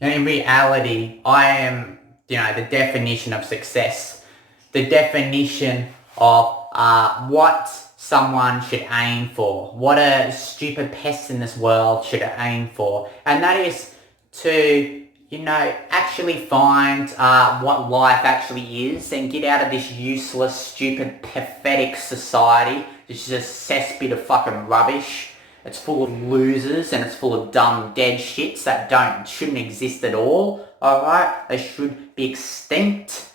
And in reality, I am, the definition of success. The definition of what someone should aim for. What a stupid pest in this world should aim for. And that is to, actually find what life actually is and get out of this useless, stupid, pathetic society. This is a cesspit of fucking rubbish. It's full of losers and it's full of dumb dead shits that shouldn't exist at all. Alright? They should be extinct.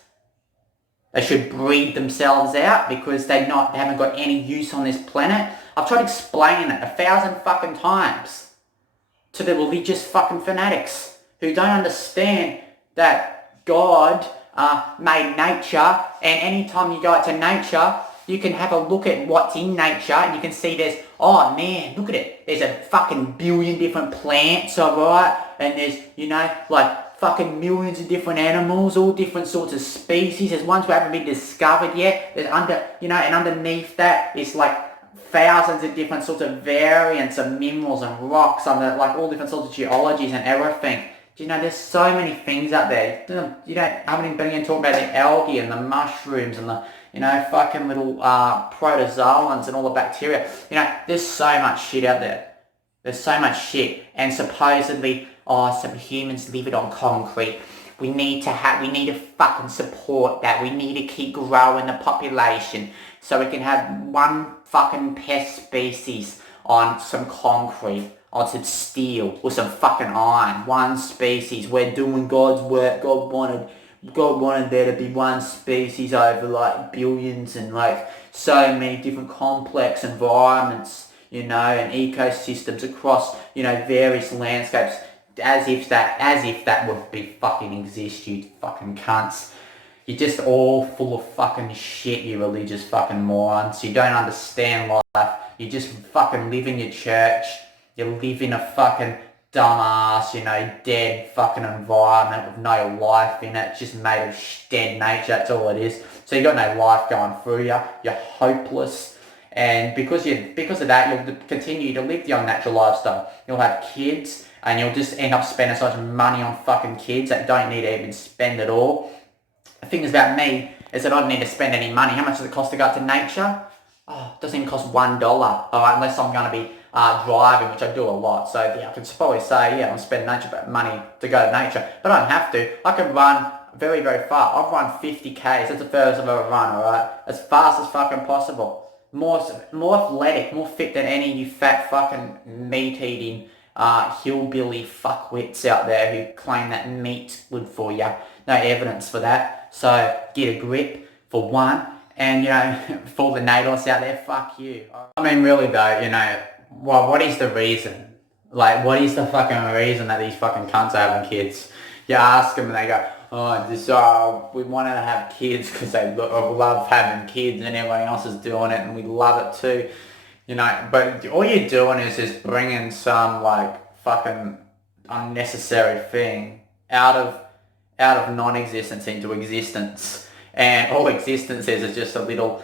They should breed themselves out because they haven't got any use on this planet. I've tried explaining it 1,000 fucking times to the religious fucking fanatics who don't understand that God made nature, and anytime you go out to nature, you can have a look at what's in nature and you can see there's, oh man, look at it. There's a fucking billion different plants, alright? And there's, fucking millions of different animals, all different sorts of species. There's ones we haven't been discovered yet. There's and underneath that is thousands of different sorts of variants of minerals and rocks under all different sorts of geologies and everything. There's so many things out there. I haven't even been talking about the algae and the mushrooms and the fucking little protozoans and all the bacteria. There's so much shit out there. There's so much shit. And supposedly, some humans live it on concrete. We need to fucking support that. We need to keep growing the population so we can have one fucking pest species on some concrete, on some steel, or some fucking iron. One species. We're doing God's work. God wanted there to be one species over billions and so many different complex environments, and ecosystems across, various landscapes, as if that would be fucking exist, you fucking cunts. You're just all full of fucking shit, you religious fucking morons. You don't understand life. You just fucking live in your church. You live in a fucking dumbass, dead fucking environment with no life in it. It's just made of dead nature, that's all it is. So you got no life going through you. You're hopeless. And because of that, you'll continue to live the unnatural lifestyle. You'll have kids, and you'll just end up spending so much money on fucking kids that don't need to even spend at all. The thing is about me is that I don't need to spend any money. How much does it cost to go out to nature? Oh, it doesn't even cost $1, alright, unless I'm going to be driving, which I do a lot. So yeah, I could probably say, I'm spending money to go to nature, but I don't have to. I can run very, very far. I've run 50Ks. That's the furthest I've ever run, alright? As fast as fucking possible. More athletic, more fit than any of you fat fucking meat-eating hillbilly fuckwits out there who claim that meat's good for you. No evidence for that. So get a grip, for one. And, for all the naturalists out there, fuck you. I mean, really though, what is the reason? What is the fucking reason that these fucking cunts are having kids? You ask them and they go, we want to have kids because they love having kids and everyone else is doing it and we love it too. But all you're doing is just bringing some fucking unnecessary thing out of non-existence into existence, and all existence is just a little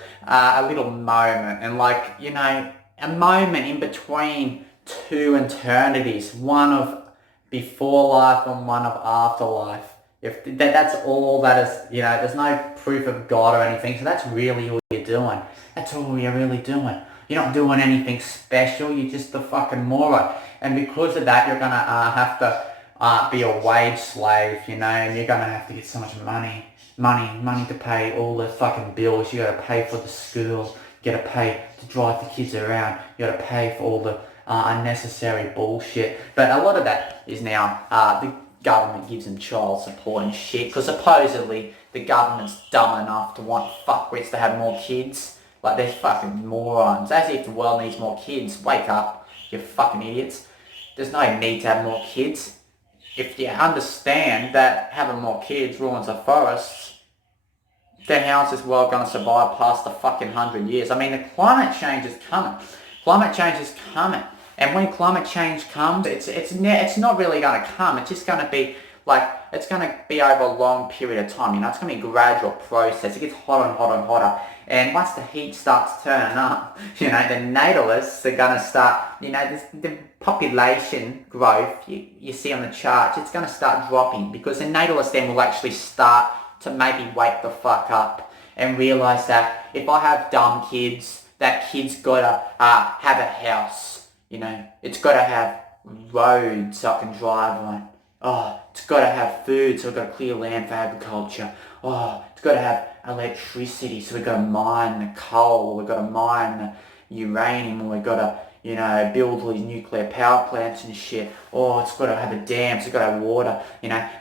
moment, and a moment in between two eternities, one of before life and one of afterlife. If that's all that is, there's no proof of God or anything, so that's really all you're doing. That's all you're really doing. You're not doing anything special, you're just a fucking moron. And because of that, you're going to have to be a wage slave, and you're going to have to get so much money to pay all the fucking bills. You got to pay for the school, you got to pay to drive the kids around, you got to pay for all the unnecessary bullshit. But a lot of that is now the government gives them child support and shit, because supposedly the government's dumb enough to want fuckwits to have more kids. They're fucking morons. As if the world needs more kids. Wake up, you fucking idiots. There's no need to have more kids. If you understand that having more kids ruins the forests, then how is this world going to survive past the fucking 100 years? I mean, the climate change is coming. Climate change is coming. And when climate change comes, it's not really going to come. It's just going to be it's going to be over a long period of time, it's going to be a gradual process. It gets hotter and hotter and hotter. And once the heat starts turning up, the naturalists are going to start, the population growth you see on the charts, it's going to start dropping, because the naturalists then will actually start to maybe wake the fuck up and realise that if I have dumb kids, that kid's got to have a house, it's got to have roads so I can drive on. Oh, it's got to have food, so we've got to clear land for agriculture. Oh, it's got to have electricity, so we've got to mine the coal, we've got to mine the uranium, and we've got to, build all these nuclear power plants and shit. Oh, it's got to have a dam, so it's got to have water.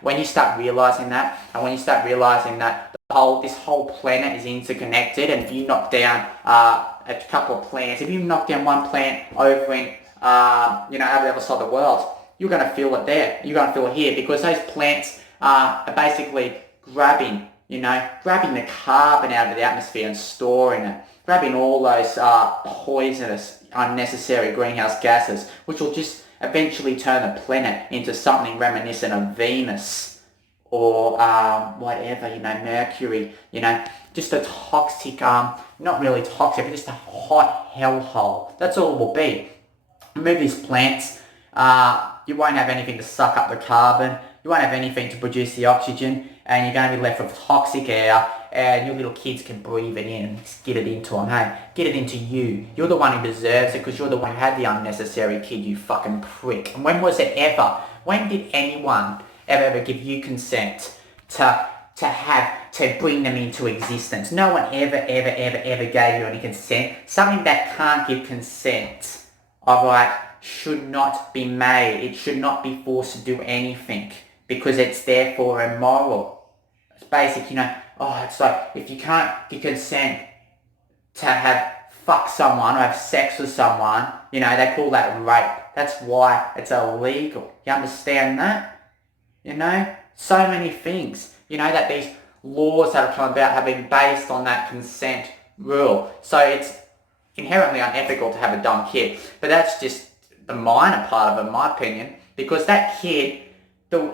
When you start realising that, and when you start realising that this whole planet is interconnected, and if you knock down a couple of plants, if you knock down one plant over in, over the other side of the world, you're going to feel it there. You're going to feel it here, because those plants are basically grabbing the carbon out of the atmosphere and storing it, grabbing all those poisonous, unnecessary greenhouse gases, which will just eventually turn the planet into something reminiscent of Venus or whatever, Mercury, just a toxic, not really toxic, but just a hot hellhole. That's all it will be. Remove these plants, you won't have anything to suck up the carbon, you won't have anything to produce the oxygen, and you're going to be left with toxic air, and your little kids can breathe it in and get it into them, hey? Get it into you. You're the one who deserves it, because you're the one who had the unnecessary kid, you fucking prick. And when was it ever? When did anyone ever give you consent to bring them into existence? No one ever gave you any consent. Something that can't give consent, alright, should not be made. It should not be forced to do anything, because it's therefore immoral. It's basic, it's like, if you can't give consent to fuck someone or have sex with someone, they call that rape. That's why it's illegal. You understand that? So many things, that these laws that have come about have been based on that consent rule. So it's inherently unethical to have a dumb kid. But that's just the minor part of it, in my opinion, because that kid, the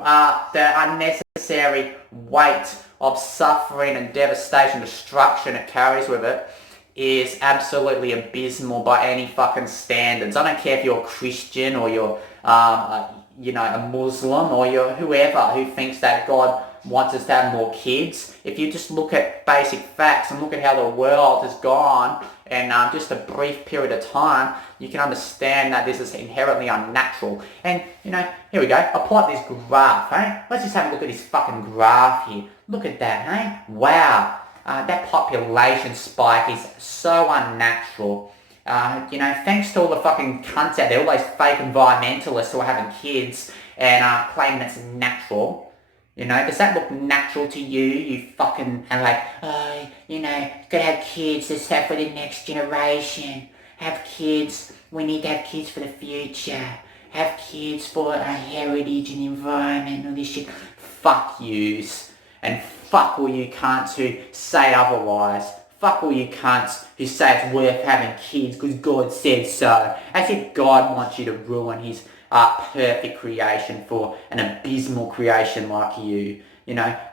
unnecessary weight of suffering and devastation, destruction it carries with it, is absolutely abysmal by any fucking standards. I don't care if you're a Christian or you're, a Muslim, or you're whoever who thinks that God wants us to have more kids. If you just look at basic facts and look at how the world has gone in just a brief period of time, you can understand that this is inherently unnatural. And, here we go. I pull up this graph, hey? Let's just have a look at this fucking graph here. Look at that, hey? Wow. That population spike is so unnatural. Thanks to all the fucking cunts out there, all those fake environmentalists who are having kids and claiming it's natural. Does that look natural to you? You fucking are like, gotta have kids, this stuff for the next generation. Have kids, we need to have kids for the future. Have kids for our heritage and environment and all this shit. Fuck yous. And fuck all you cunts who say otherwise. Fuck all you cunts who say it's worth having kids because God said so. As if God wants you to ruin his perfect creation for an abysmal creation like you.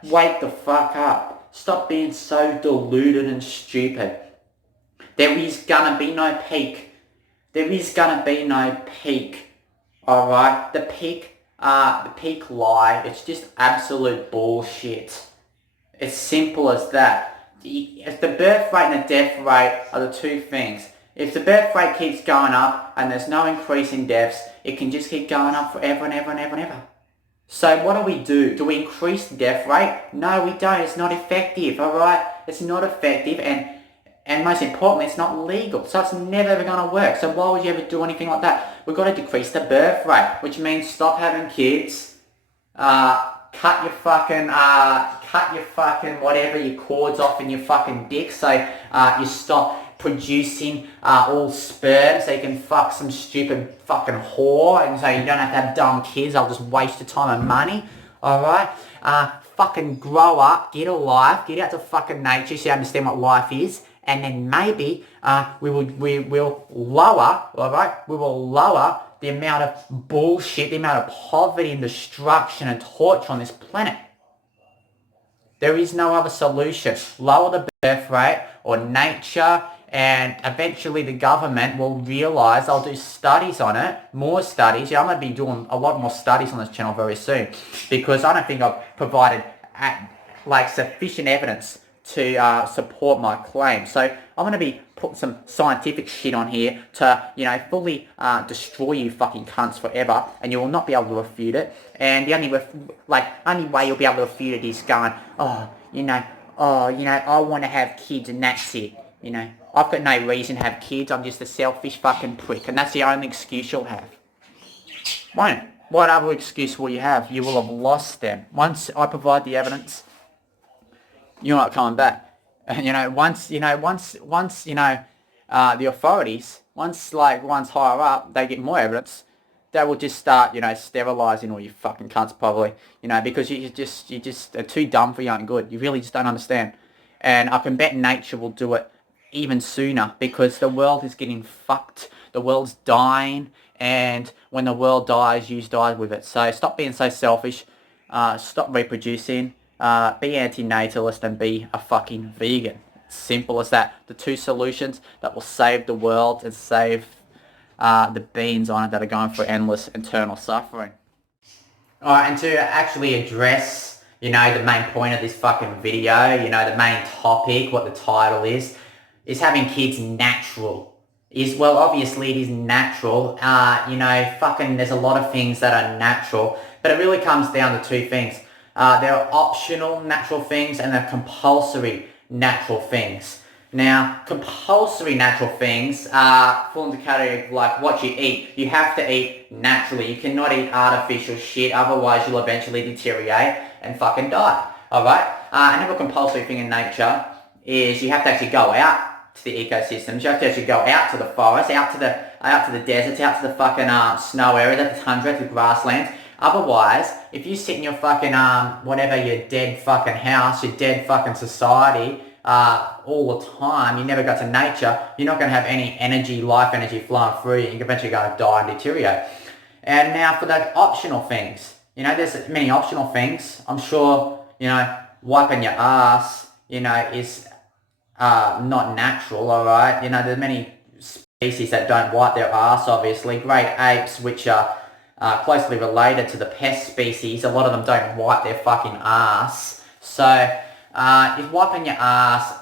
Wake the fuck up. Stop being so deluded and stupid. There is gonna be no peak. There is gonna be no peak. Alright? The peak lie, it's just absolute bullshit. It's simple as that. If the birth rate and the death rate are the two things. If the birth rate keeps going up and there's no increase in deaths, it can just keep going up forever and ever and ever and ever. So what do? Do we increase the death rate? No, we don't. It's not effective, alright? It's not effective, and most importantly, it's not legal. So it's never ever going to work. So why would you ever do anything like that? We've got to decrease the birth rate, which means stop having kids, cut your fucking whatever, your cords off in your fucking dick, so you stop producing all sperm so you can fuck some stupid fucking whore, and so you don't have to have dumb kids. I'll just waste your time and money. Alright? Fucking grow up, get a life, get out to fucking nature so you understand what life is, and then maybe we will lower, alright? We will lower the amount of bullshit, the amount of poverty and destruction and torture on this planet. There is no other solution. Lower the birth rate or nature, and eventually the government will realise, they'll do studies on it, more studies. Yeah, I'm going to be doing a lot more studies on this channel very soon, because I don't think I've provided sufficient evidence to support my claim. So I'm going to be putting some scientific shit on here to, fully destroy you fucking cunts forever, and you will not be able to refute it. And the only way you'll be able to refute it is going, I want to have kids and that's it. I've got no reason to have kids. I'm just a selfish fucking prick, and that's the only excuse you'll have. Won't it? What other excuse will you have? You will have lost them. Once I provide the evidence, you're not coming back. And once the authorities, once higher up, they get more evidence, they will just start, sterilising all you fucking cunts probably, because you just are too dumb for your own good. You really just don't understand. And I can bet nature will do it even sooner, because the world is getting fucked. The world's dying, and when the world dies, you die with it. So stop being so selfish. Stop reproducing. Be anti-natalist and be a fucking vegan. Simple as that. The two solutions that will save the world and save the beings on it that are going through endless internal suffering. Alright, and to actually address, the main point of this fucking video, the main topic, what the title is having kids natural? Obviously it is natural. There's a lot of things that are natural, but it really comes down to two things. There are optional natural things and there are compulsory natural things. Now, compulsory natural things fall into the category of like what you eat. You have to eat naturally. You cannot eat artificial shit, otherwise you'll eventually deteriorate and fucking die. Alright? Another compulsory thing in nature is you have to actually go out to the ecosystems. You have to actually go out to the forest, out to the deserts, out to the fucking snow area, the tundra, the grasslands. Otherwise, if you sit in your fucking your dead fucking house, your dead fucking society all the time, you never go to nature, you're not going to have any energy, life energy flowing through you. You're eventually going to die and deteriorate. And now for the optional things, there's many optional things. I'm sure, wiping your ass, is not natural, alright? There's many species that don't wipe their ass, obviously. Great apes, which are closely related to the pest species, a lot of them don't wipe their fucking ass. So, is wiping your ass,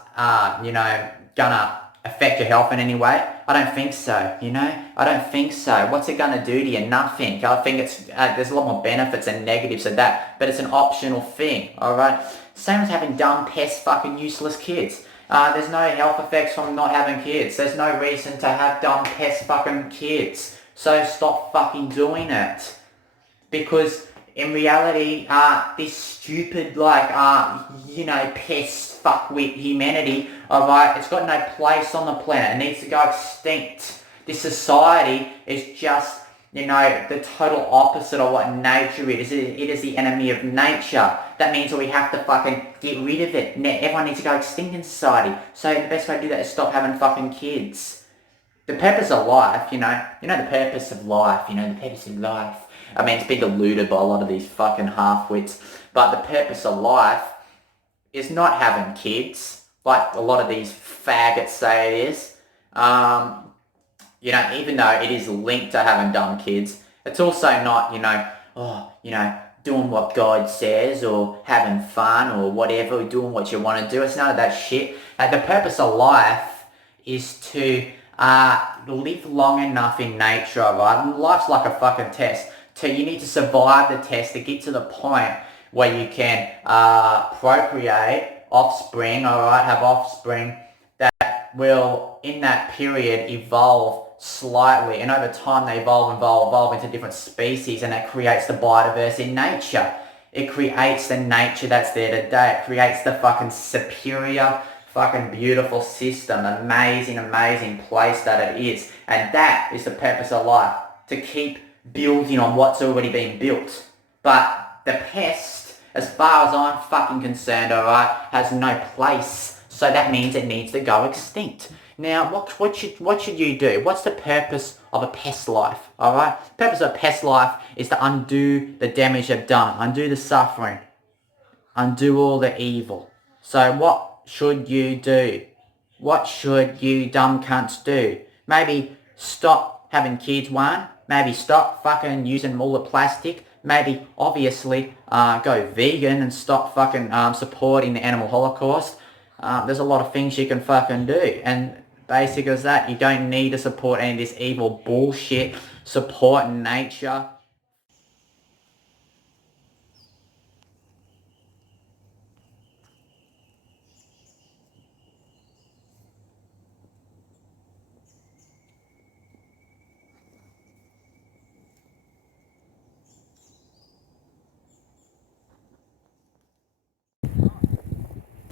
gonna affect your health in any way? I don't think so, I don't think so. What's it gonna do to you? Nothing. I think it's, there's a lot more benefits and negatives of that, but it's an optional thing, alright? Same as having dumb, pest, fucking useless kids. There's no health effects from not having kids. There's no reason to have dumb, pest, fucking kids. So stop fucking doing it. Because in reality, this stupid, pest fuckwit humanity, alright, it's got no place on the planet. It needs to go extinct. This society is just, the total opposite of what nature is. It is the enemy of nature. That means that we have to fucking get rid of it. Everyone needs to go extinct in society. So the best way to do that is stop having fucking kids. The purpose of life, the purpose of life, the purpose of life. I mean, it's been diluted by a lot of these fucking half-wits. But the purpose of life is not having kids, like a lot of these faggots say it is. Even though it is linked to having dumb kids, it's also not, doing what God says or having fun or whatever, doing what you want to do. It's none of that shit. The purpose of life is to live long enough in nature, right? Life's like a fucking test. You need to survive the test to get to the point where you can procreate offspring, alright, have offspring that will, in that period, evolve slightly, and over time they evolve into different species, and that creates the biodiversity in nature. It creates the nature that's there today. It creates the fucking superior, fucking beautiful system, amazing place that it is. And that is the purpose of life, to keep building on what's already been built. But the pest, as far as I'm fucking concerned, alright, has no place. So that means it needs to go extinct. Now, what should you do? What's the purpose of a pest life? All right. The purpose of a pest life is to undo the damage they've done, undo the suffering, undo all the evil. So what should you do? What should you dumb cunts do? Maybe stop having kids, one. Maybe stop fucking using all the plastic. Maybe, obviously, go vegan and stop fucking supporting the animal holocaust. There's a lot of things you can fucking do. And basic as that, you don't need to support any of this evil bullshit. Support nature.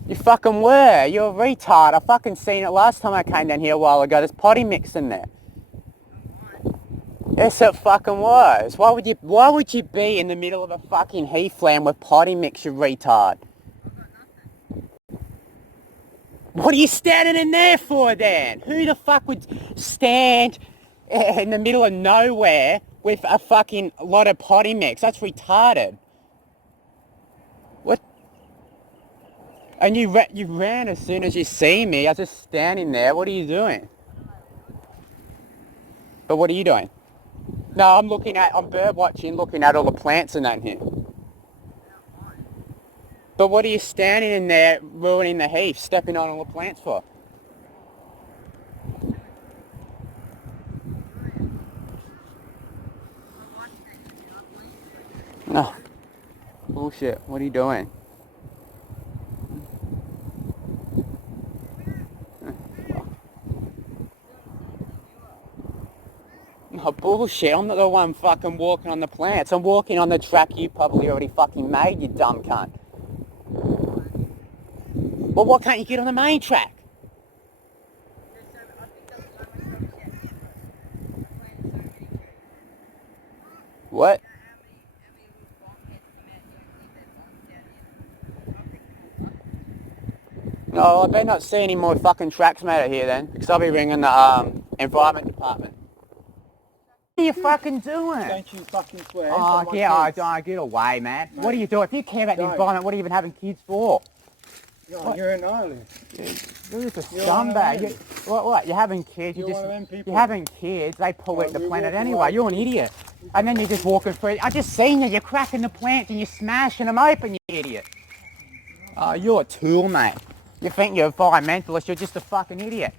You fucking were. You're a retard. I fucking seen it last time I came down here a while ago. There's potty mix in there. Yes, it fucking was. Why would you be in the middle of a fucking heathland with potty mix, you retard? What are you standing in there for then? Who the fuck would stand in the middle of nowhere with a fucking lot of potty mix? That's retarded. What? And you ran as soon as you see me. I was just standing there. What are you doing? But what are you doing? No, I'm bird watching, looking at all the plants and that in here. But what are you standing in there ruining the heath, stepping on all the plants for? No. Bullshit. What are you doing? No, bullshit. I'm not the one fucking walking on the plants. I'm walking on the track you probably already fucking made, you dumb cunt. Well, why can't you get on the main track? What? No, I better not see any more fucking tracks made out here then, because I'll be ringing the environment department. What are you fucking doing? Don't you fucking swear. Oh, get away, man. Mate. What are you doing? If you care about the environment, what are you even having kids for? You're an nihilist. You're just a scumbag. What? You're having kids. You're having kids. They pollute the planet anyway. You're an idiot. And then you're just walking through. I just seen you. You're cracking the plants and you're smashing them open, you idiot. Oh, you're a tool, mate. You think you're an environmentalist. You're just a fucking idiot.